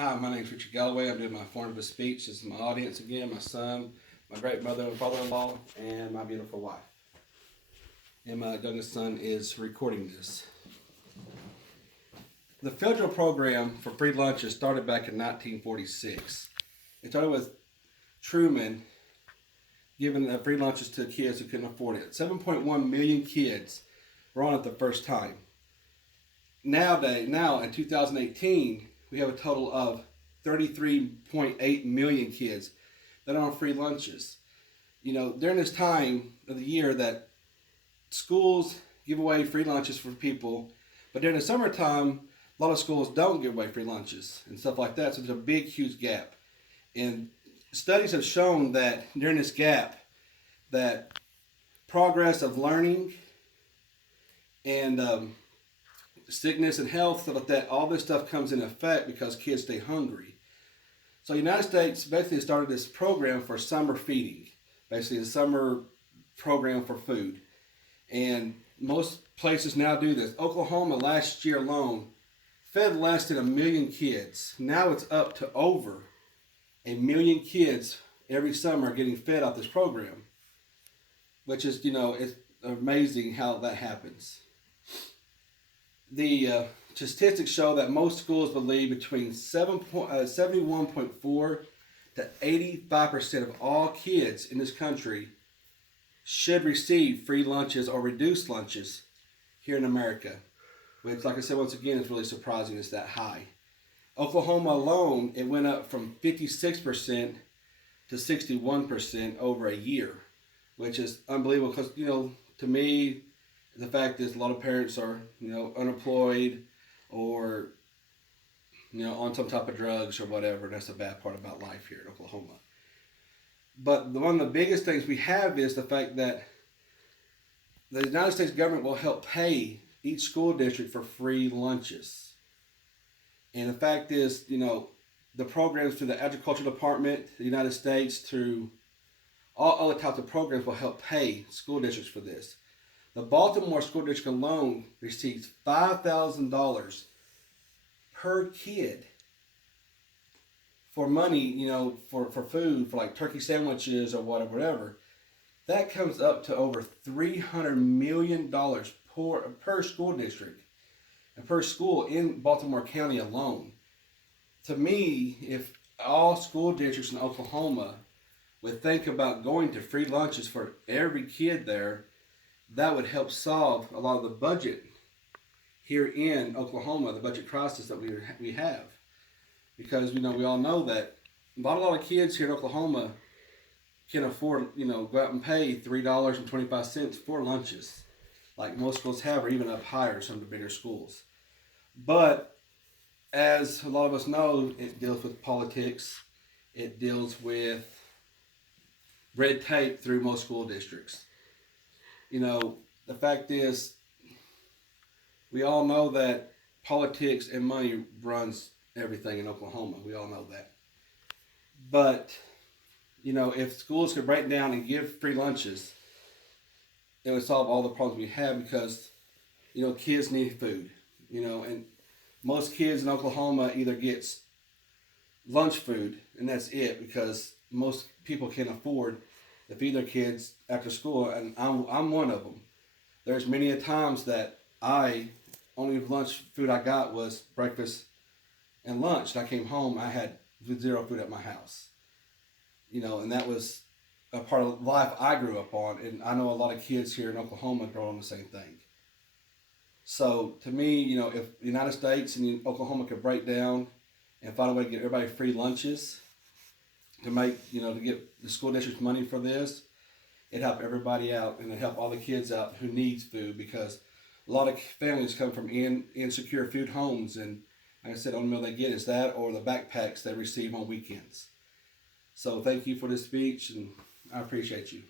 Hi, my name is Richard Galloway. I'm doing my formative speech. This is my audience again, my son, my great mother and father-in-law, and my beautiful wife. And my youngest son is recording this. The federal program for free lunches started back in 1946. It started with Truman giving free lunches to kids who couldn't afford it. 7.1 million kids were on it the first time. Now in 2018, we have a total of 33.8 million kids that are on free lunches. During this time of the year that schools give away free lunches for people, but during the summertime, a lot of schools don't give away free lunches and stuff like that. So there's a big, huge gap. And studies have shown that during this gap, that progress of learning and sickness and health, stuff like that, all this stuff comes in effect because kids stay hungry. So the United States basically started this program for summer feeding, basically a summer program for food. And most places now do this. Oklahoma last year alone fed less than 1 million kids. Now it's up to over 1 million kids every summer getting fed off this program, which is, it's amazing how that happens. The statistics show that most schools believe between 71.4 to 85% of all kids in this country should receive free lunches or reduced lunches here in America, which, like I said, once again, is really surprising it's that high. Oklahoma alone, it went up from 56% to 61% over a year, which is unbelievable because, to me, the fact is a lot of parents are, unemployed or, on some type of drugs or whatever. And that's the bad part about life here in Oklahoma. But one of the biggest things we have is the fact that the United States government will help pay each school district for free lunches. And the fact is, the programs through the Agriculture Department, the United States, through all other types of programs will help pay school districts for this. The Baltimore School District alone receives $5,000 per kid for money, for food, for like turkey sandwiches or whatever. That comes up to over $300 million per school district and per school in Baltimore County alone. To me, if all school districts in Oklahoma would think about going to free lunches for every kid there, that would help solve a lot of the budget here in Oklahoma, the budget crisis that we have. Because, we all know that not a lot of kids here in Oklahoma can afford, go out and pay $3.25 for lunches, like most schools have, or even up higher, some of the bigger schools. But as a lot of us know, it deals with politics, it deals with red tape through most school districts. The fact is, we all know that politics and money runs everything in Oklahoma. We all know that. But, if schools could break down and give free lunches, it would solve all the problems we have because, kids need food, and most kids in Oklahoma either gets lunch food and that's it because most people can't afford to feed their kids after school, and I'm one of them. There's many a times that only lunch food I got was breakfast and lunch. And I came home, I had zero food at my house. And that was a part of life I grew up on, and I know a lot of kids here in Oklahoma grow on the same thing. So to me, if the United States and Oklahoma could break down and find a way to get everybody free lunches, to make, to get the school district's money for this, it help everybody out and it help all the kids out who needs food because a lot of families come from insecure food homes, and like I said, the only meal they get is that or the backpacks they receive on weekends. So thank you for this speech, and I appreciate you.